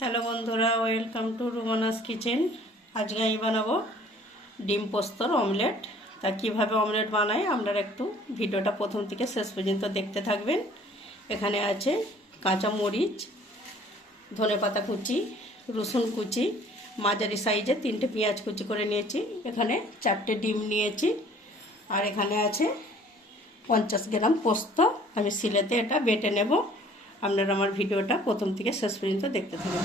Hello বন্ধুরা, welcome to রুমানাস kitchen. আজকে আমি বানাবো ডিম পোস্তর অমলেট। তা কীভাবে অমলেট বানাই আপনারা একটু ভিডিওটা প্রথম থেকে শেষ পর্যন্ত দেখতে থাকবেন। এখানে আছে কাঁচা মরিচ, ধনেপাতা কুচি, রসুন কুচি, মাঝারি সাইজে 3টে পেঁয়াজ কুচি করে নিয়েছি, এখানে 4টে ডিম নিয়েছি, আর এখানে আছে 50 গ্রাম পোস্ত। আমি শিলেতে এটা বেটে নেব। আপনারা আমার ভিডিওটা প্রথম থেকে শেষ পর্যন্ত দেখতে থাকবেন।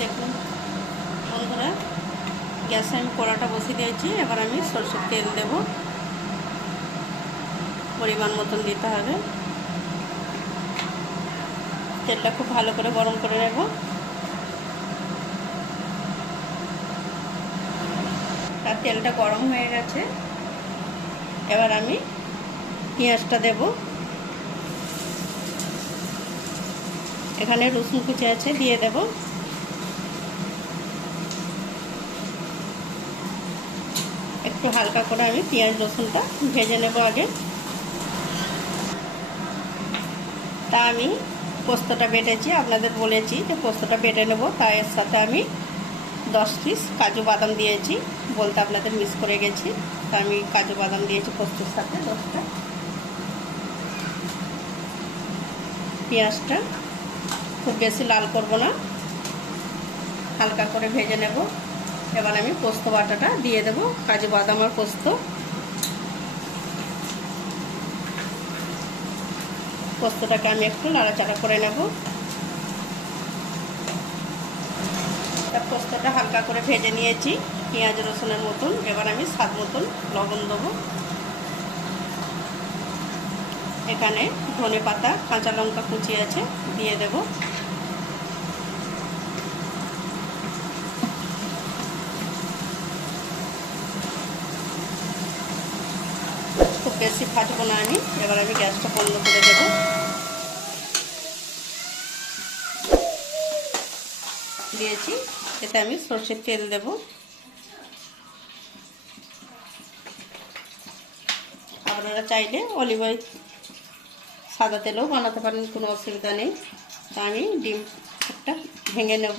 দেখুন বন্ধুরা, গ্যাসে আমি কড়াটা বসিয়ে দিয়েছি। এবার আমি সরষের তেল দেব, পরিমাণ মতন দিতে হবে। তেলটা খুব ভালো করে গরম করে নেব। আর তেলটা গরম হয়ে গেছে, এবার আমি পেঁয়াজটা দেব। এখানে রসুন কুচি আছে, দিয়ে দেব। একটু হালকা করে আমি পেঁয়াজ রসুনটা ভেজে নেব আগে। তা আমি পোস্তটা বেটেছি, আপনাদের বলেছি যে পোস্তটা বেটে নেব। তাই এর সাথে আমি 10 পিস কাজু বাদাম দিয়েছি, বলতে আপনাদের মিস করে গেছি। তা আমি কাজু বাদাম দিয়েছি পোস্তর সাথে 10টা। পেঁয়াজটা খুব বেশি লাল করব না, হালকা করে ভেজে নেব। এবার আমি পোস্ত বাটাটা দিয়ে দেব, কাজু বাদাম আর পোস্ত। পোস্তটাকে আমি একটু নাড়াচাড়া করে নেব। পোস্তটা হালকা করে ভেজে নিয়েছি পেঁয়াজ রসুনের মতন। এবার আমি স্বাদ মতন লবণ দেবো। এখানে ধনেপাতা কাঁচা লঙ্কা কুচি আছে, দিয়ে দেব। খুব বেশি ভাজবো না আমি। এবার আমি গ্যাসটা বন্ধ করে দেব। দিয়েছি, এতে আমি সরষের তেল দেব। আপনারা চাইলে অলিভ অয়েল সাদা তেলেও বানাতে পারেন, কোনো অসুবিধা নেই। তা আমি ডিম একটা ভেঙে নেব।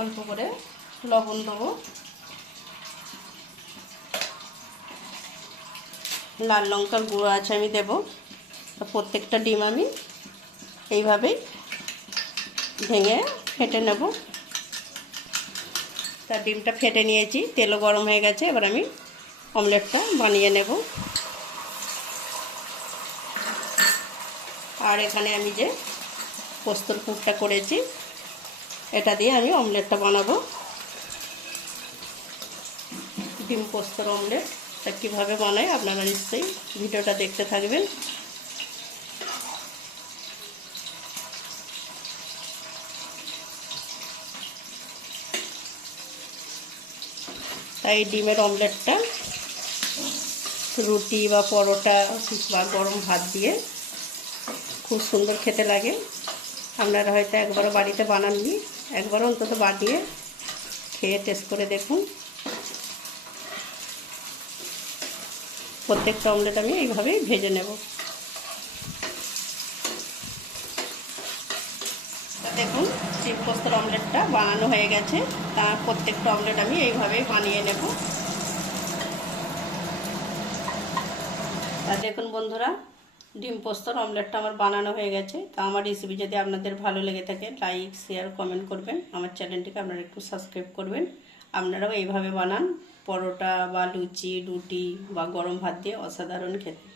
অল্প করে লবণ দেবো, লাল লঙ্কার গুঁড়ো আছে আমি দেব। প্রত্যেকটা ডিম আমি এইভাবেই ভেঙে ফেটে নেব। তার ডিমটা ফেটে নিয়েছি, তেলও গরম হয়ে গেছে। এবার আমি অমলেটটা বানিয়ে নেব। আর এখানে আমি যে পোস্তর পুরটা করেছি, এটা দিয়ে আমি অমলেটটা বানাবো। ডিম পোস্তর অমলেট তা কীভাবে বানাই আপনারা নিশ্চয়ই ভিডিওটা দেখতে থাকবেন। তাই ডিমের অমলেটটা রুটি বা পরোটা বা গরম ভাত দিয়ে খুব সুন্দর খেতে লাগে। আপনারা হয়তো একবারও বাড়িতে বানাননি, একবারও অন্তত বানিয়ে খেয়ে টেস্ট করে দেখুন। প্রত্যেকটা অমলেট আমি এইভাবেই ভেজে নেব। দেখুন ডিম পোস্তর অমলেটটা বানানো হয়ে গেছে। তা প্রত্যেকটা অমলেট আমি এইভাবেই বানিয়ে নেব। তা দেখুন বন্ধুরা, ডিম পোস্তর অমলেটটা আমার বানানো হয়ে গেছে। তা আমার রেসিপি যদি আপনাদের ভালো লেগে থাকে, লাইক শেয়ার কমেন্ট করবেন। আমার চ্যানেলটিকে আপনারা একটু সাবস্ক্রাইব করবেন। আপনারাও এইভাবে বানান, পরোটা বা লুচি রুটি বা গরম ভাত দিয়ে অসাধারণ খেতে।